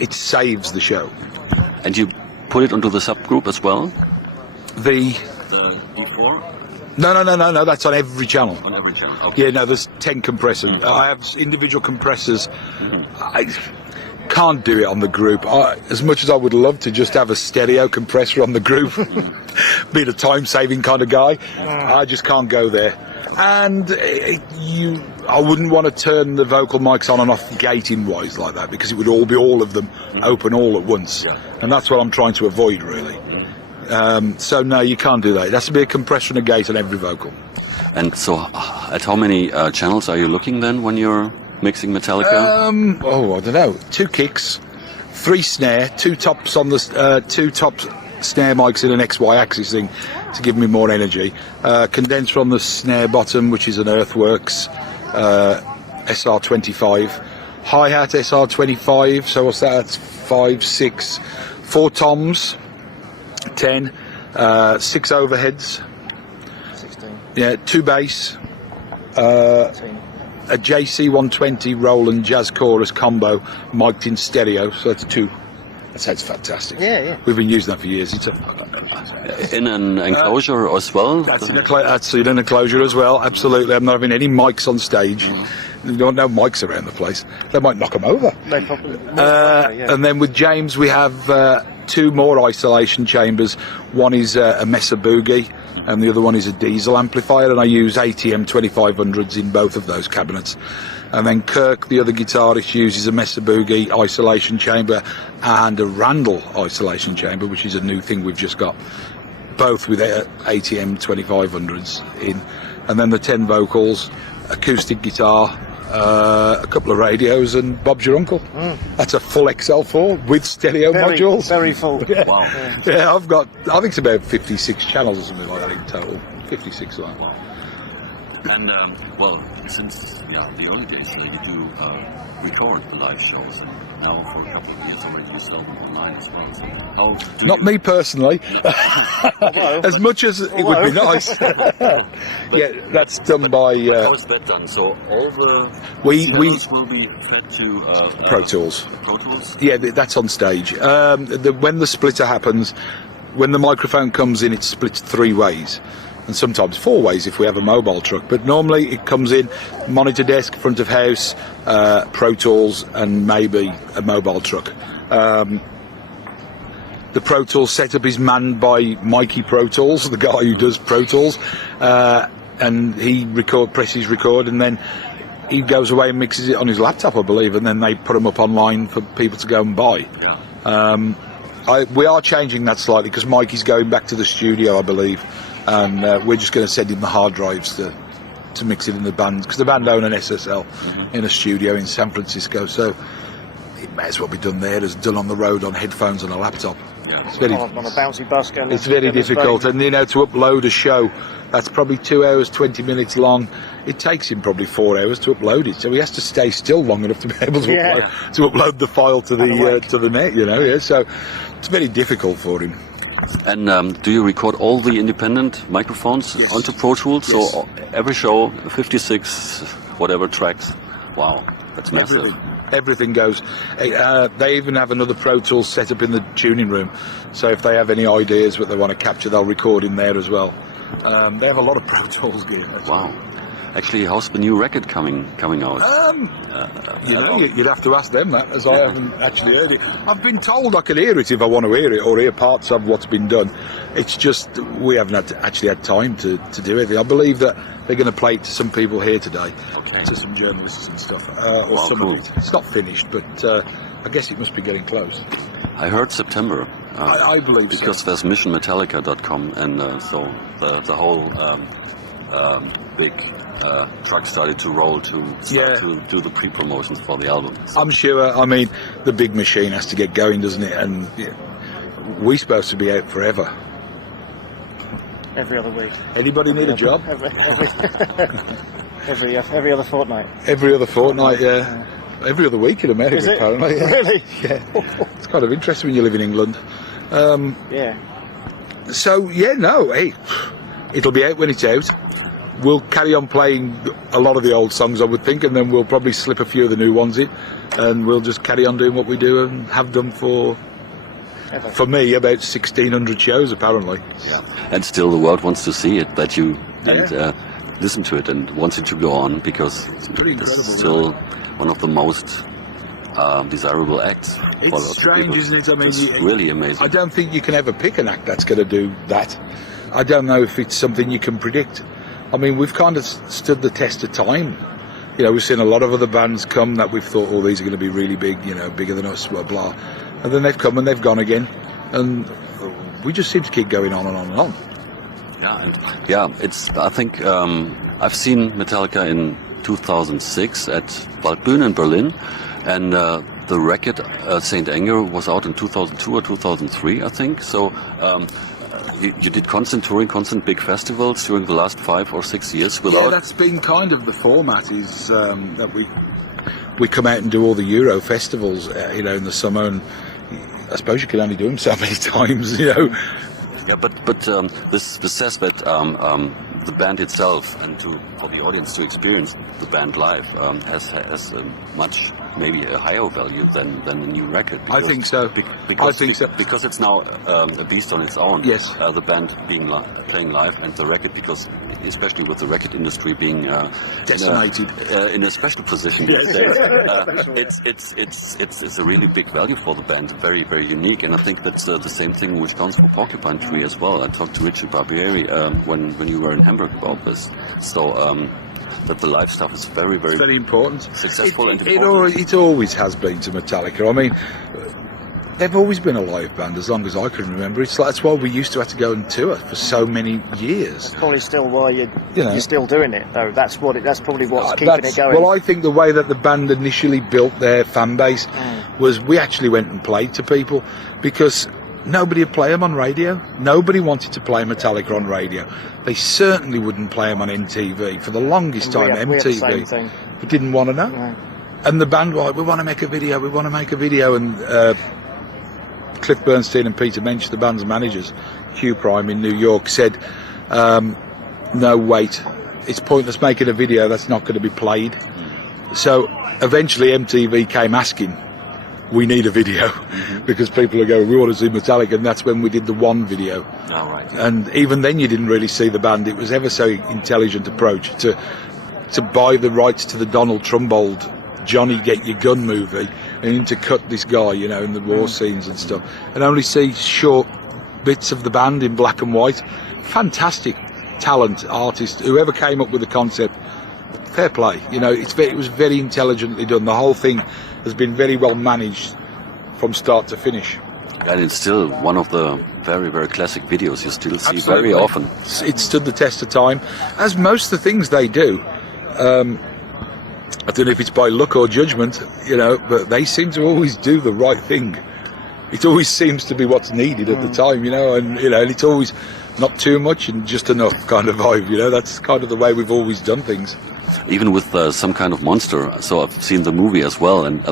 it saves the show. And you put it onto the subgroup as well? The before? No, that's on every channel. On every channel, okay. Yeah, no, there's 10 compressors. I have individual compressors. I can't do it on the group. As much as I would love to just have a stereo compressor on the group, being a time-saving kind of guy, I just can't go there. And I wouldn't want to turn the vocal mics on and off gating-wise like that, because it would all be all of them open all at once. Yeah. And that's what I'm trying to avoid, really. So no, you can't do that. It has to be a compressor and a gate on every vocal. And so, at how many channels are you looking then when you're mixing Metallica? I don't know. 2 kicks, 3 snare, 2 tops on the 2 top snare mics in an XY axis thing to give me more energy. Condenser on the snare bottom, which is an Earthworks SR25. Hi-hat SR25. So what's that? That's 5, 6, 4 toms. 10, 6 overheads, 16. Yeah, 2 bass, a JC120 Roland Jazz Chorus combo mic'd in stereo, so that's 2. That's fantastic. Yeah. We've been using that for years. It's in an enclosure as well? That's in an enclosure as well, absolutely. I'm not having any mics on stage. There don't no mics around the place. They might knock them over. No problem. And then with James we have 2 more isolation chambers. One is a Mesa Boogie and the other one is a diesel amplifier, and I use ATM 2500s in both of those cabinets. And then Kirk, the other guitarist, uses a Mesa Boogie isolation chamber and a Randall isolation chamber, which is a new thing we've just got, both with ATM 2500s in. And then the 10 vocals, acoustic guitar, a couple of radios, and Bob's your uncle. That's a full XL4 with stereo modules. Very full. Yeah. Wow. Yeah, I think it's about 56 channels or something like that in total. 56 like that. And since the early days, you do record the live shows, and now for a couple of years already you sell them online as well. So how do Not me personally, as much as it would be nice. Yeah, that's done by. How is that done? So all the we will be fed to Pro Tools. Pro Tools. Yeah, that's on stage. When the splitter happens, when the microphone comes in, it's split 3 ways. And sometimes 4 ways if we have a mobile truck, but normally it comes in monitor desk, front of house, Pro Tools, and maybe a mobile truck. The Pro Tools setup is manned by Mikey Pro Tools, the guy who does Pro Tools, and he presses record, and then he goes away and mixes it on his laptop, I believe, and then they put them up online for people to go and buy. We are changing that slightly because Mikey's going back to the studio, I believe. And we're just going to send him the hard drives to mix it in the band, because the band own an SSL in a studio in San Francisco, so it may as well be done there as done on the road on headphones on a laptop. It's very, on a bouncy bus going. It's very difficult, and to upload a show that's probably 2 hours 20 minutes long, it takes him probably 4 hours to upload it, so he has to stay still long enough to be able to upload the file to the net, so it's very difficult for him. And do you record all the independent microphones onto Pro Tools? Yes. So every show, 56 whatever tracks. Wow, that's massive. Everything goes. They even have another Pro Tools set up in the tuning room, so if they have any ideas what they want to capture, they'll record in there as well. They have a lot of Pro Tools gear. Wow. Actually, how's the new record coming out? You'd have to ask them that, as I haven't actually heard it. I've been told I can hear it if I want to hear it, or hear parts of what's been done. It's just we haven't actually had time to do anything. I believe that they're going to play it to some people here today, to some journalists and stuff, or some of it. It's not finished, but I guess it must be getting close. I heard September. I believe because there's missionmetallica.com, and so the whole big truck started to roll to do the pre-promotions for the album. So. I'm sure. I mean, the big machine has to get going, doesn't it? And we're supposed to be out forever. Every other week. Anybody need a job? Every other fortnight. Every other fortnight, yeah. Every other week in America, Is it? apparently. Yeah. Really? Yeah. It's kind of interesting when you live in England. Yeah. So, hey, it'll be out when it's out. We'll carry on playing a lot of the old songs, I would think, and then we'll probably slip a few of the new ones in. and we'll just carry on doing what we do and have done for me about 1,600 shows apparently. Yeah. And still the world wants to see it, that you listen to it and wants it to go on, because it's pretty incredible. It's still one of the most desirable acts. It's strange, isn't it? I mean, it's really amazing. I don't think you can ever pick an act that's going to do that. I don't know if it's something you can predict. I mean, we've kind of stood the test of time. You know, we've seen a lot of other bands come that we've thought, oh, these are going to be really big, you know, bigger than us, blah, blah. And then they've come and they've gone again. And we just seem to keep going on and on and on. I think I've seen Metallica in 2006 at Waldbühne in Berlin, and the record Saint Anger was out in 2002 or 2003, I think. So you did constant touring, constant big festivals during the last 5 or 6 years. Yeah, that's been kind of the format, is that we come out and do all the Euro festivals, you know, in the summer, and I suppose you can only do them so many times, you know. Yeah, but this says that the band itself, and for the audience to experience the band live, has much, maybe a higher value than a new record. I think so. Because it's now a beast on its own. Yes. The band playing live, and the record, because especially with the record industry being decimated in a special position these days, it's a really big value for the band, very, very unique. And I think that's the same thing which counts for Porcupine Tree as well. I talked to Richard Barbieri when you were in Hamburg about this. So that the live stuff is very, very, very important, successful and important. It always has been to Metallica. I mean, they've always been a live band as long as I can remember. That's why we used to have to go and tour for so many years. That's probably still why you're still doing it, though. That's probably what's keeping it going. Well, I think the way that the band initially built their fan base was we actually went and played to people, because nobody would play them on radio. Nobody wanted to play Metallica on radio. They certainly wouldn't play them on MTV. For the longest time, MTV we didn't want to know. No. And the band were like, we want to make a video, and Cliff Bernstein and Peter Mensch, the band's managers, Q Prime in New York, said, no, wait, it's pointless making a video that's not going to be played. So eventually MTV came asking, we need a video, because people are going, we want to see Metallica, and that's when we did the one video. Oh, right. And even then you didn't really see the band. It was ever so intelligent approach to buy the rights to the Donald Trumbold Johnny Get Your Gun movie, and to cut this guy, you know, in the war scenes and stuff, and only see short bits of the band in black and white. Fantastic talent, artist, whoever came up with the concept, fair play. You know, it was very intelligently done. The whole thing has been very well managed from start to finish. And it's still one of the very, very classic videos you still see Absolutely. Very often. It stood the test of time, as most of the things they do. I don't know if it's by luck or judgment, you know, but they seem to always do the right thing. It always seems to be what's needed at the time, you know, and it's always not too much and just enough kind of vibe, you know. That's kind of the way we've always done things. Even with some kind of monster. So I've seen the movie as well, and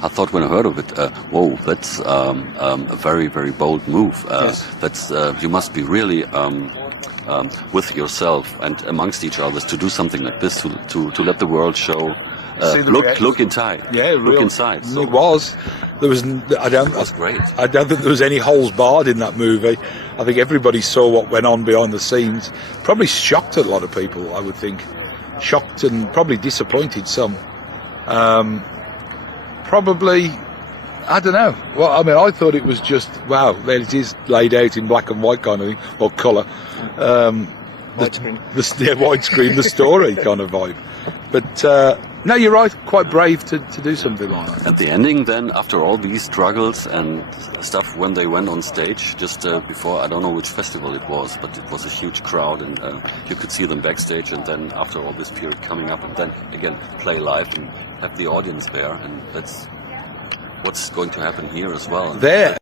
I thought when I heard of it, whoa, that's a very, very bold move. Yes. That's you must be really with yourself and amongst each others to do something like this, to let the world show. Look inside. Yeah, look inside. So it was. There was. It was great. I don't think there was any holes barred in that movie. I think everybody saw what went on behind the scenes. Probably shocked a lot of people, I would think. Shocked and probably disappointed some. Probably, I don't know. Well, I mean, I thought it was just, wow, there it is laid out in black and white kind of thing, or colour. Widescreen. Widescreen, the story kind of vibe. But no, you're right, quite brave to do something like that. And the ending then, after all these struggles and stuff, when they went on stage, just before, I don't know which festival it was, but it was a huge crowd, and you could see them backstage, and then after all this period coming up, and then again play live and have the audience there, and that's what's going to happen here as well. There.